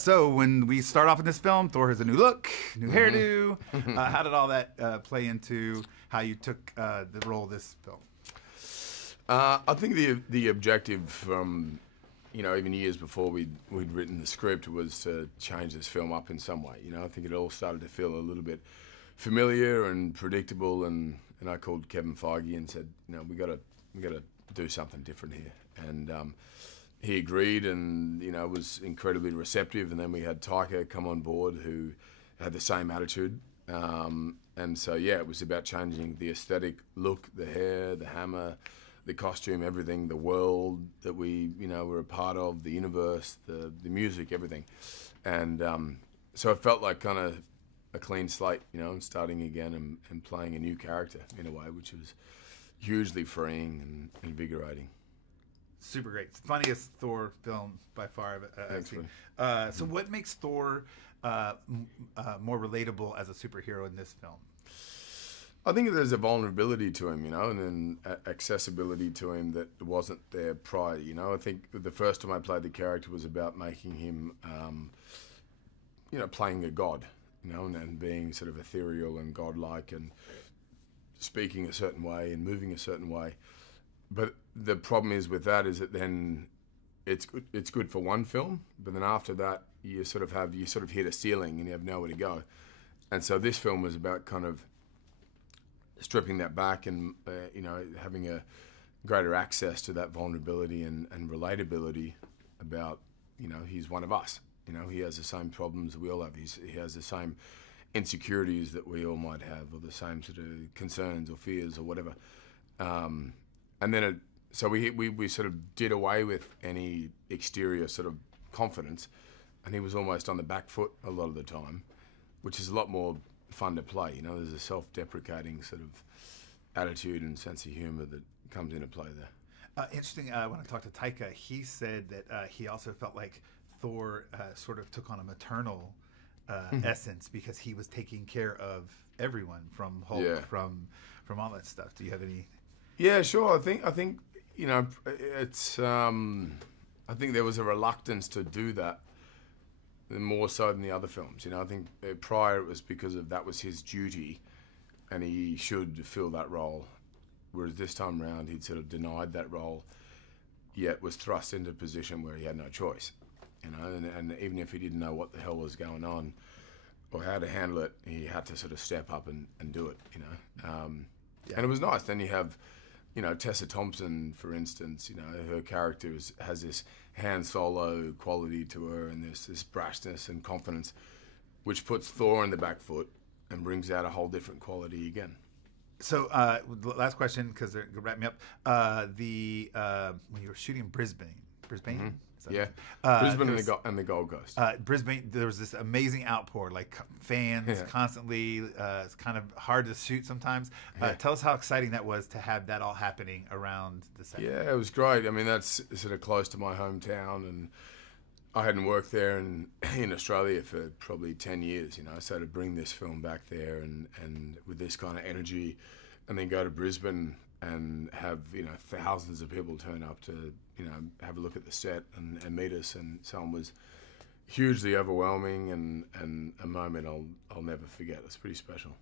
So when we start off in this film, Thor has a new look, new hairdo. How did all that play into how you took the role of this film? I think the objective from, even years before we'd written the script was to change this film up in some way. I think it all started to feel a little bit familiar and predictable, and I called Kevin Feige and said, we got to do something different here. And he agreed, and was incredibly receptive. And then we had Taika come on board, who had the same attitude. And so it was about changing the aesthetic look, the hair, the hammer, the costume, everything, the world that we were a part of, the universe, the music, everything. And so it felt like kind of a clean slate, and starting again and playing a new character in a way, which was hugely freeing and invigorating. Super great. Funniest Thor film by far. Thanks, so what makes Thor more relatable as a superhero in this film? I think there's a vulnerability to him, and then accessibility to him that wasn't there prior. I think the first time I played the character was about making him, playing a god, and being sort of ethereal and godlike and speaking a certain way and moving a certain way. But the problem is with that is that then it's good for one film, but then after that you sort of hit a ceiling and you have nowhere to go. And so this film was about kind of stripping that back and having a greater access to that vulnerability and relatability about he's one of us. He has the same problems that we all have. He has the same insecurities that we all might have, or the same sort of concerns or fears or whatever. And then so we sort of did away with any exterior sort of confidence, and he was almost on the back foot a lot of the time, which is a lot more fun to play. There's a self-deprecating sort of attitude and sense of humor that comes into play there. Interesting. When I talked to Taika, he said that he also felt like Thor sort of took on a maternal essence, because he was taking care of everyone, from Hulk, from all that stuff. Do you have any? Yeah, sure. I think it's. I think there was a reluctance to do that, more so than the other films. I think prior it was because that was his duty, and he should fill that role. Whereas this time around, he'd sort of denied that role, yet was thrust into a position where he had no choice. And even if he didn't know what the hell was going on or how to handle it, he had to sort of step up and do it. And it was nice. Then you have, Tessa Thompson, for instance. Her character has this Han Solo quality to her, and this brashness and confidence, which puts Thor in the back foot and brings out a whole different quality again. So, last question, because they're gonna wrap me up. When you were shooting in Brisbane. Mm-hmm. Brisbane and the Gold Coast. Brisbane, there was this amazing outpour, like fans constantly. It's kind of hard to shoot sometimes. Tell us how exciting that was to have that all happening around the set. Yeah, it was great. I mean, that's sort of close to my hometown, and I hadn't worked there in Australia for probably 10 years, so to bring this film back there and with this kind of energy, and then go to Brisbane and have thousands of people turn up to have a look at the set and meet us, and so on, was hugely overwhelming and a moment I'll never forget. It's pretty special.